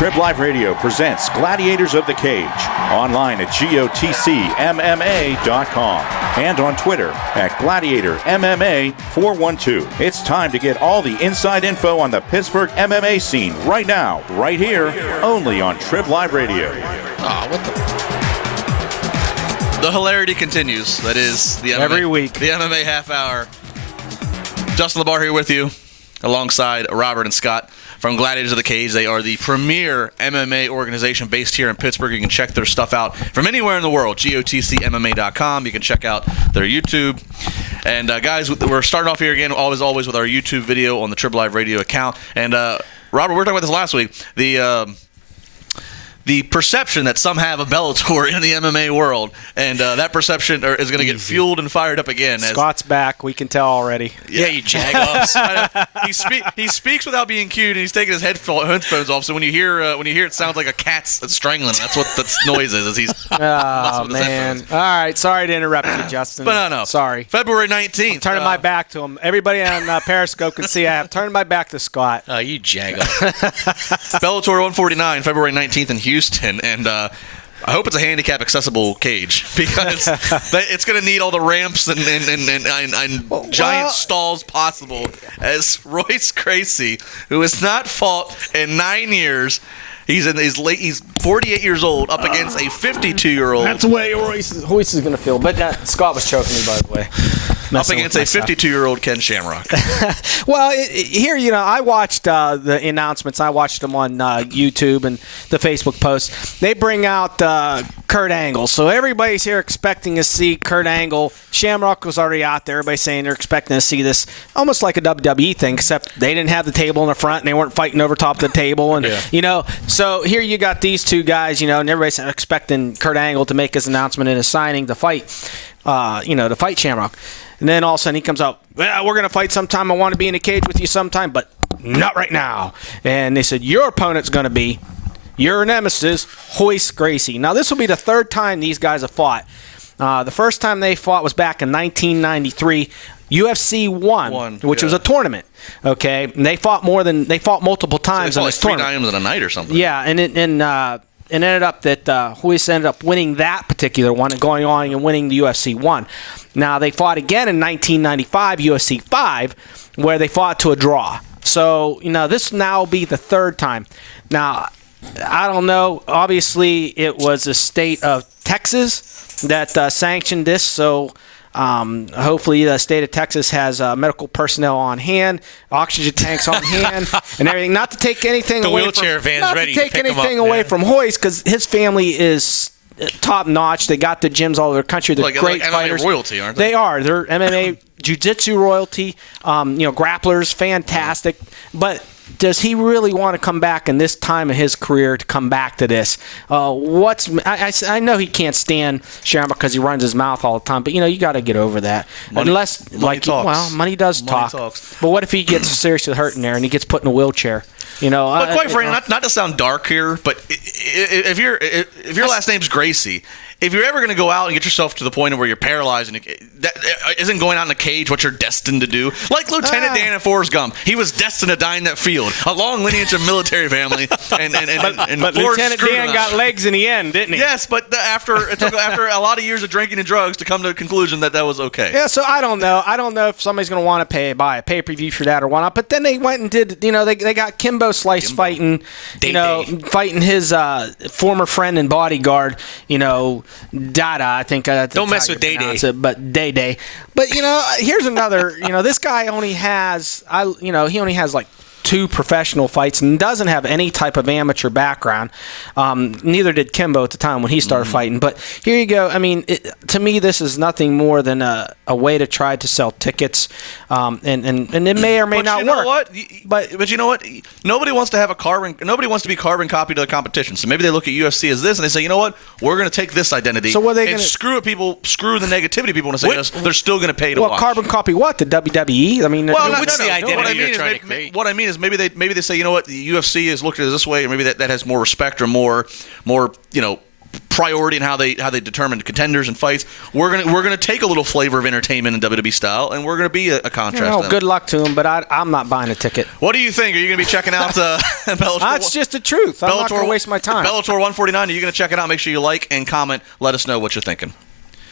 TribLIVE Radio presents Gladiators of the Cage, online at GOTCMMA.com and on Twitter at GladiatorMMA412. It's time to get all the inside info on the Pittsburgh MMA scene right now, right here, only on TribLIVE Radio. The hilarity continues. That is the MMA, every week. The MMA half hour. Justin LaBar here with you, alongside Robert and Scott from Gladiators of the Cage. They are the premier MMA organization based here in Pittsburgh. You can check their stuff out from anywhere in the world. GOTCMMA.com. You can check out their YouTube. And guys, we're starting off here again, always with our YouTube video on the TribLIVE Radio account. And Robert, we were talking about this last week. The perception that some have of Bellator in the MMA world, and that perception is going to get fueled and fired up again. Scott's back. We can tell already. Yeah, you jag-offs. He speaks without being cued, and he's taking his headphones off. So when you hear it sounds like a cat's strangling. That's what that noise is. He's oh man! All right, sorry to interrupt you, Justin. But no, sorry. February 19th. I'm turning my back to him. Everybody on Periscope can see I have turned my back to Scott. Oh, you jag-off. Bellator 149, February 19th in Houston, and I hope it's a handicap accessible cage because it's going to need all the ramps and giant stalls possible. As Royce Gracie, who has not fought in 9 years, he's 48 years old, up against a 52-year-old. That's the way Royce is going to feel. But Scott was choking me, by the way. Up against a 52-year-old Ken Shamrock. Well, here, I watched the announcements. I watched them on YouTube and the Facebook posts. They bring out Kurt Angle. So everybody's here expecting to see Kurt Angle. Shamrock was already out there. Everybody's saying they're expecting to see this almost like a WWE thing, except they didn't have the table in the front and they weren't fighting over top of the table. And, so here you got these two guys, and everybody's expecting Kurt Angle to make his announcement and his signing to fight, to fight Shamrock. And then all of a sudden he comes out, well, we're going to fight sometime. I want to be in a cage with you sometime, but not right now. And they said, your opponent's going to be your nemesis, Royce Gracie. Now, this will be the third time these guys have fought. The first time they fought was back in 1993. UFC 1, which was a tournament. Okay, and they fought multiple times in this tournament. 3 times in a night or something. Yeah, and it ended up that Royce ended up winning that particular one and going on and winning the UFC 1. Now, they fought again in 1995, UFC 5, where they fought to a draw. So, this now will be the third time. Now, I don't know. Obviously, it was the state of Texas that sanctioned this. So, hopefully, the state of Texas has medical personnel on hand, oxygen tanks on hand, and everything. Not to take anything away wheelchair from, van's not ready to take to pick anything away from Royce, because his family is top notch. They got the gyms all over the country. They're great fighters. MMA royalty, aren't they? They are. They're MMA jiu-jitsu royalty. Grapplers, fantastic. But does he really want to come back in this time of his career to come back to this? I know he can't stand Shamrock because he runs his mouth all the time, but you got to get over that. Money talks. Money does talk. But what if he gets seriously hurt in there and he gets put in a wheelchair? But quite frankly, not to sound dark here, but if your last name's Gracie, if you're ever going to go out and get yourself to the point of where you're paralyzed, and that isn't going out in a cage what you're destined to do. Like Lieutenant Dan and Forrest Gump, he was destined to die in that field. A long lineage of military family, but Lieutenant Dan got legs in the end, didn't he? Yes, but after a lot of years of drinking and drugs to come to the conclusion that was okay. Yeah, so I don't know. I don't know if somebody's going to want to buy a pay-per-view for that or whatnot. But then they went and did, they got Kimbo Slice fighting, fighting his former friend and bodyguard, Dada, I think. Don't mess with Day-Day. But Day-Day. But, here's another, this guy only has, he only has like 2 professional fights and doesn't have any type of amateur background. Neither did Kimbo at the time when he started fighting. But here you go. I mean, to me, this is nothing more than a way to try to sell tickets, and it may or may not work. But you know what? Nobody wants to have nobody wants to be carbon copy to the competition. So maybe they look at UFC as this and they say, you know what? We're going to take this identity. So what are they screw the negativity people want to say. They're still going to pay to watch. Carbon copy what? The WWE? I mean, what's the identity you're trying to create? What I mean is maybe they say, you know what, the UFC is looked at it this way, or maybe that has more respect or more priority in how they determine contenders and fights. We're gonna take a little flavor of entertainment in WWE style, and we're gonna be a contrast. to them. Good luck to him, but I'm not buying a ticket. What do you think? Are you gonna be checking out Bellator? That's just the truth. I'm not gonna waste my time. Bellator 149. Are you gonna check it out? Make sure you like and comment. Let us know what you're thinking.